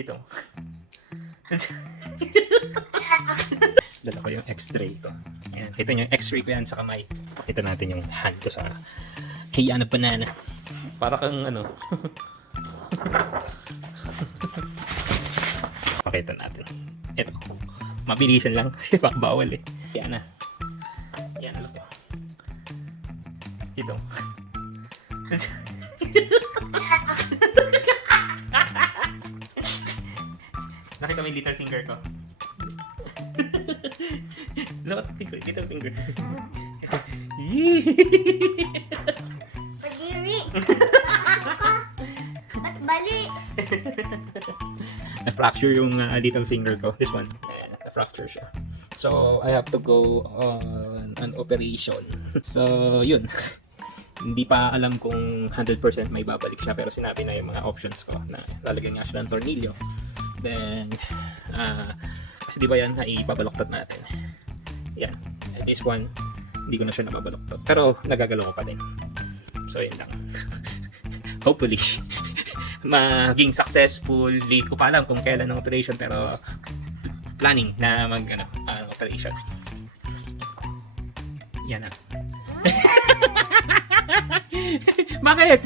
Ito. Dala ko yung x-ray ko. Ayan, kita nyo yung x-ray ko yan sa kamay. Pakita natin yung hand ko sa Kayana Banana. Para kang ano. Pakita natin. Ito. Mabilisan lang kasi bawal eh. Yan na. Yan na lang ko. Ito. Nakita mo yung little finger ko? Little finger. Pagiri! Ba't bali? Na-fracture yung little finger ko. This one. Ayan, na-fracture siya. So, I have to go on an operation. So, yun. Hindi pa alam kung 100% may babalik siya, pero sinabi na yung mga options ko na lalagyan nga siya ng tornilyo. Then, kasi di ba yan, ipabaloktot natin. Yan. And this one, hindi ko na siya nababaloktot. Pero, nagagalaw ko pa din. So, yun lang. Hopefully, maging successful. Hindi ko pa alam kung kailan ang operation, pero planning na operation. Yan na. Bakit?